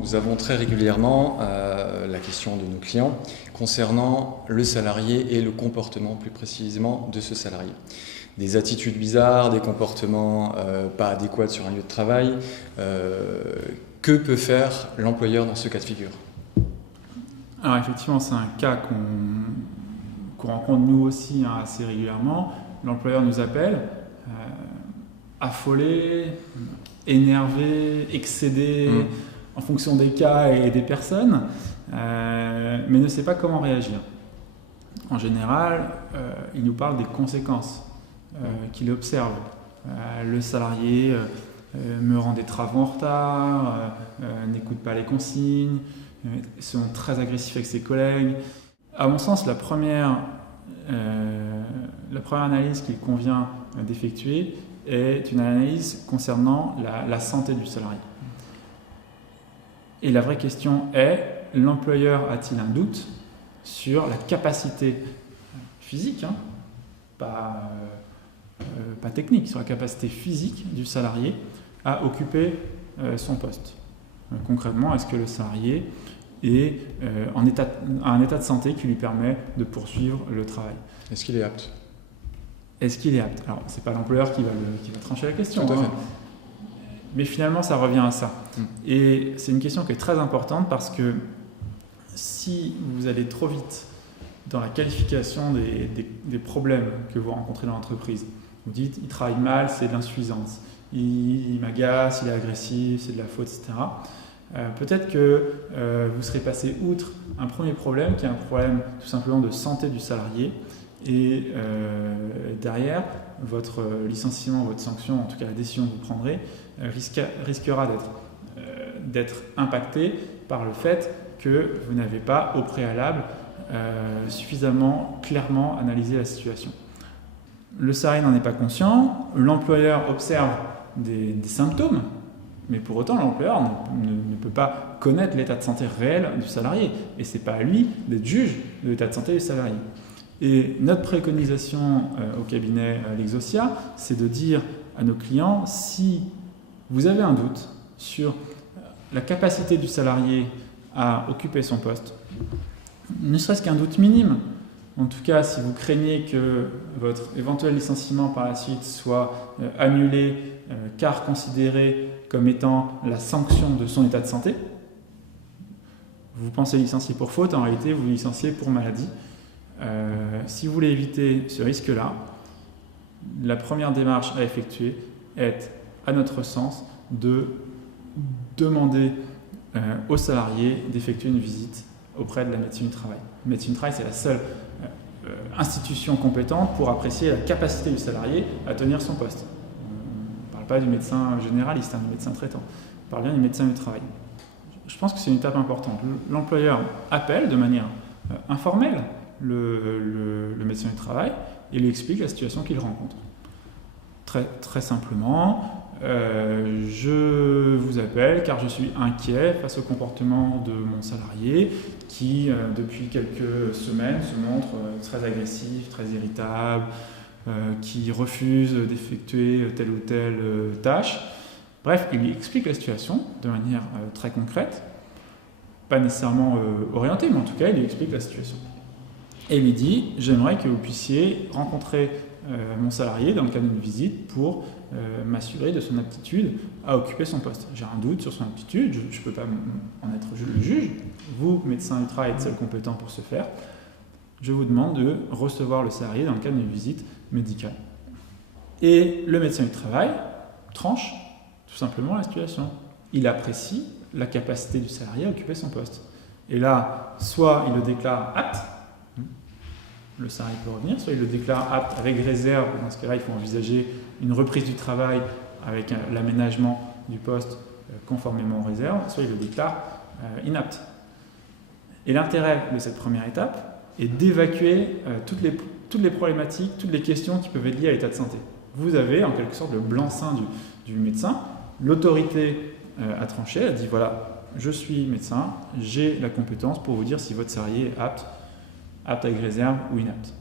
Nous avons très régulièrement la question de nos clients concernant le salarié et le comportement plus précisément de ce salarié. Des attitudes bizarres, des comportements pas adéquats sur un lieu de travail. Que peut faire l'employeur dans ce cas de figure ? Alors effectivement, c'est un cas qu'on rencontre nous aussi assez régulièrement. L'employeur nous appelle, affolé, énervé, excédé, en fonction des cas et des personnes, mais ne sait pas comment réagir. En général, il nous parle des conséquences qu'il observe. Le salarié me rend des travaux en retard, n'écoute pas les consignes, sont très agressifs avec ses collègues. À mon sens, la première analyse qu'il convient d'effectuer est une analyse concernant la santé du salarié. Et la vraie question est, l'employeur a-t-il un doute sur la capacité physique, pas technique, sur la capacité physique du salarié à occuper son poste. Concrètement, est-ce que le salarié est a un état de santé qui lui permet de poursuivre le travail ? Est-ce qu'il est apte ? Est-ce qu'il est apte ? Alors, ce n'est pas l'employeur qui va trancher la question. Tout à fait. Mais finalement, ça revient à ça. Et c'est une question qui est très importante parce que si vous allez trop vite dans la qualification des problèmes que vous rencontrez dans l'entreprise, vous dites il travaille mal, c'est de l'insuffisance, il m'agace, il est agressif, c'est de la faute, etc. Peut-être que vous serez passé outre un premier problème qui est un problème tout simplement de santé du salarié et derrière, votre licenciement, votre sanction, en tout cas la décision que vous prendrez, risquera d'être impacté par le fait que vous n'avez pas au préalable suffisamment clairement analysé la situation. Le salarié n'en est pas conscient, l'employeur observe des symptômes, mais pour autant l'employeur ne peut pas connaître l'état de santé réel du salarié et ce n'est pas à lui d'être juge de l'état de santé du salarié. Et notre préconisation au cabinet Lexosia, c'est de dire à nos clients, si vous avez un doute sur la capacité du salarié à occuper son poste, ne serait-ce qu'un doute minime, en tout cas si vous craignez que votre éventuel licenciement par la suite soit annulé car considéré comme étant la sanction de son état de santé, vous pensez licencier pour faute, en réalité vous licenciez pour maladie. Si vous voulez éviter ce risque-là, la première démarche à effectuer est, à notre sens, de demander aux salariés d'effectuer une visite auprès de la médecine du travail. La médecine du travail, c'est la seule institution compétente pour apprécier la capacité du salarié à tenir son poste. On ne parle pas du médecin généraliste, du médecin traitant. On parle bien du médecin du travail. Je pense que c'est une étape importante. L'employeur appelle de manière informelle le médecin du travail et lui explique la situation qu'il rencontre. Très, très simplement, je vous appelle car je suis inquiet face au comportement de mon salarié qui, depuis quelques semaines, se montre très agressif, très irritable, qui refuse d'effectuer telle ou telle tâche. Bref, il lui explique la situation de manière très concrète, pas nécessairement orientée, mais en tout cas, il lui explique la situation. Et il lui dit, j'aimerais que vous puissiez rencontrer mon salarié dans le cadre d'une visite pour m'assurer de son aptitude à occuper son poste. J'ai un doute sur son aptitude, je ne peux pas en être le juge. Vous, médecin du travail, êtes seul compétent pour ce faire. Je vous demande de recevoir le salarié dans le cadre d'une visite médicale. Et le médecin du travail tranche tout simplement la situation. Il apprécie la capacité du salarié à occuper son poste. Et là, soit il le déclare apte, le salarié peut revenir, soit il le déclare apte avec réserve. Dans ce cas-là, il faut envisager une reprise du travail avec l'aménagement du poste conformément aux réserves, soit il le déclare inapte. Et l'intérêt de cette première étape est d'évacuer toutes les problématiques, toutes les questions qui peuvent être liées à l'état de santé. Vous avez en quelque sorte le blanc-seing du médecin, l'autorité a tranché, elle dit voilà, je suis médecin, j'ai la compétence pour vous dire si votre salarié est apte avec réserve ou inapte.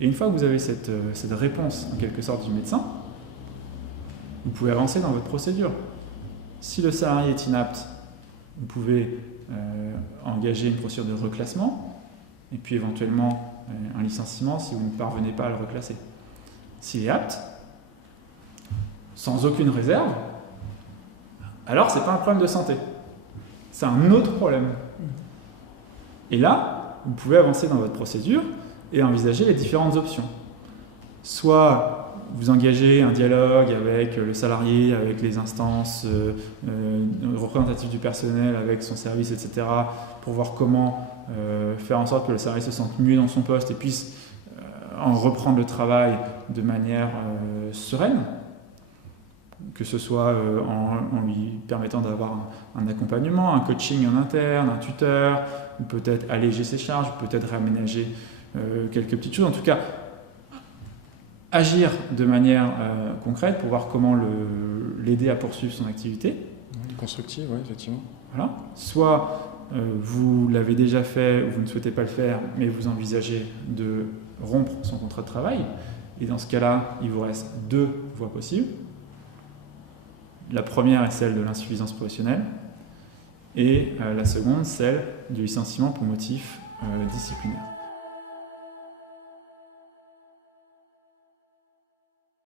Et une fois que vous avez cette réponse en quelque sorte du médecin, vous pouvez avancer dans votre procédure. Si le salarié est inapte, Vous pouvez engager une procédure de reclassement et puis éventuellement un licenciement si vous ne parvenez pas à le reclasser. S'il est apte, sans aucune réserve, alors ce n'est pas un problème de santé. C'est un autre problème. Et là, vous pouvez avancer dans votre procédure et envisager les différentes options. Soit vous engagez un dialogue avec le salarié, avec les instances représentatives du personnel, avec son service, etc., pour voir comment faire en sorte que le salarié se sente mieux dans son poste et puisse en reprendre le travail de manière sereine, que ce soit en lui permettant d'avoir un accompagnement, un coaching en interne, un tuteur, ou peut-être alléger ses charges, peut-être réaménager quelques petites choses. En tout cas, agir de manière concrète pour voir comment l'aider à poursuivre son activité. Constructive, oui, effectivement. Voilà. Soit vous l'avez déjà fait ou vous ne souhaitez pas le faire, mais vous envisagez de rompre son contrat de travail. Et dans ce cas-là, il vous reste 2 voies possibles. La première est celle de l'insuffisance professionnelle et la seconde, celle du licenciement pour motif disciplinaire.